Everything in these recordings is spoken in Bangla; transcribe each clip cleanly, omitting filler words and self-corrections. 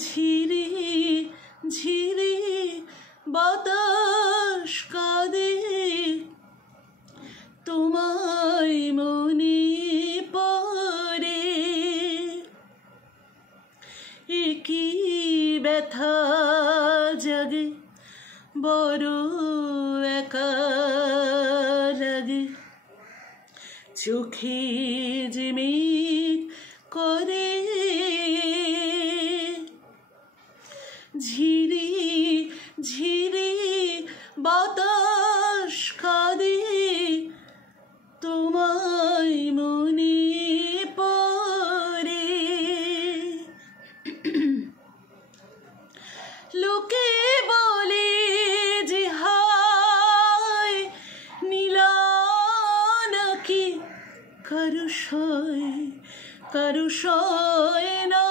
ঝিরি ঝিরি বাতাস কাঁদে, তোমায় মনে পড়ে। একই ব্যথা জাগে, বড় একা লাগে। চোখে যে মেঘ করে, ঝিরি ঝিরি বাতাস কাঁদে, তোমায় মনে পড়ে। লোকে বলে যে হায় নীলা নাকি, কারো সয় না।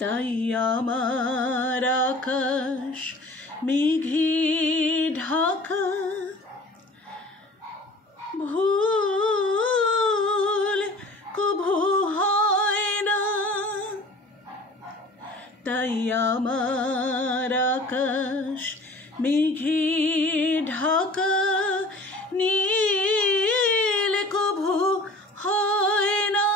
তাই আমার আকাশ মেঘে ঢাকা, ভুল কভু হয় না। তাই আমার আকাশ মেঘে ঢাকা, নীল কভু হয় না।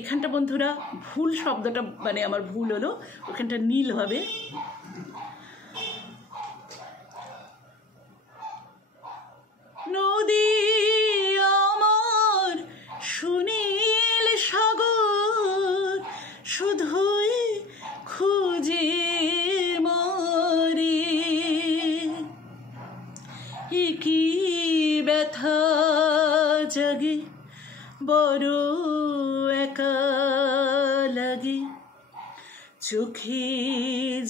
এখানটা বন্ধুরা ভুল শব্দটা মানে আমার ভুল হলো, ওখানটা নীল হবে। নদী আমার সুনীল সাগর, শুধুই খুঁজে মরে। একই ব্যথা জাগে, বড় একা লাগে। চোখে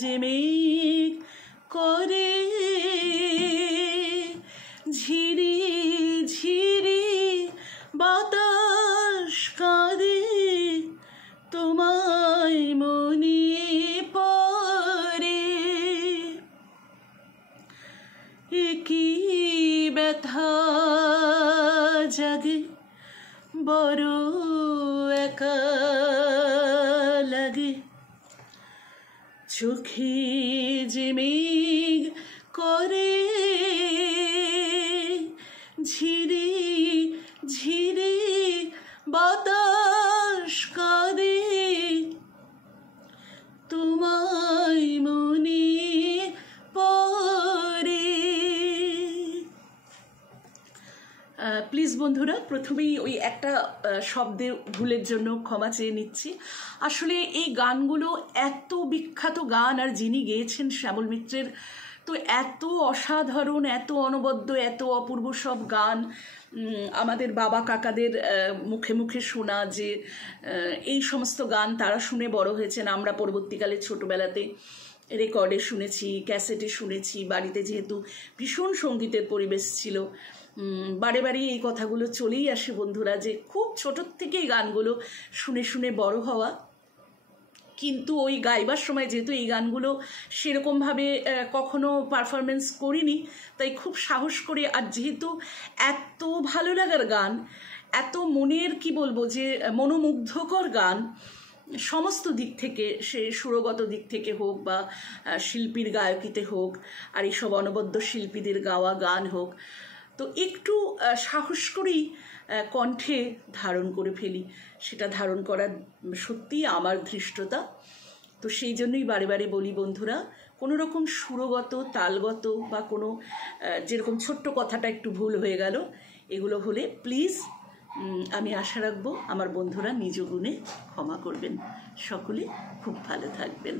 যে মেঘ করে, ঝিরি ঝিরি বাতাস কাঁদে, তোমায় মনে পড়ে। একই ব্যথা জাগে, বড় একা লাগে। চোখে যে মেঘ করে, ঝিরি ঝিরি বাতাস কাঁদে, তোমায় মনে পড়ে। প্লিজ বন্ধুরা, প্রথমেই ওই একটা শব্দের ভুলের জন্য ক্ষমা চেয়ে নিচ্ছি। আসলে এই গানগুলো এত বিখ্যাত গান, আর যিনি গেয়েছেন শ্যামল মিত্রের, তো এত অসাধারণ, এত অনবদ্য, এত অপূর্ব সব গান আমাদের বাবা কাকাদের মুখে মুখে শোনা, যে এই সমস্ত গান তারা শুনে বড় হয়েছেন। আমরা পরবর্তীকালে ছোটবেলাতে রেকর্ডে শুনেছি, ক্যাসেটে শুনেছি। বাড়িতে যেহেতু ভীষণ সঙ্গীতের পরিবেশ ছিল, বারে বারে এই কথাগুলো চলেই আসে বন্ধুরা, যে খুব ছোটোর থেকে এই গানগুলো শুনে শুনে বড় হওয়া। কিন্তু ওই গাইবার সময় যেহেতু এই গানগুলো সেরকমভাবে কখনো পারফরমেন্স করিনি, তাই খুব সাহস করে, আর যেহেতু এত ভালো লাগার গান, এত মনের কি বলবো যে মনোমুগ্ধকর গান, সমস্ত দিক থেকে, সে সুরগত দিক থেকে হোক বা শিল্পীর গায়কিতে হোক, আর এইসব অনবদ্য শিল্পীদের গাওয়া গান হোক, তো একটু সাহস করেই কণ্ঠে ধারণ করে ফেলি। সেটা ধারণ করার সত্যিই আমার ধৃষ্টতা। তো সেই জন্যই বারে বারে বলি বন্ধুরা, কোনো রকম সুরগত, তালগত বা কোনো যেরকম ছোট্ট কথাটা একটু ভুল হয়ে গেল, এগুলো হলে প্লিজ আমি আশা রাখবো আমার বন্ধুরা নিজ গুণে ক্ষমা করবেন। সকলে খুব ভালো থাকবেন।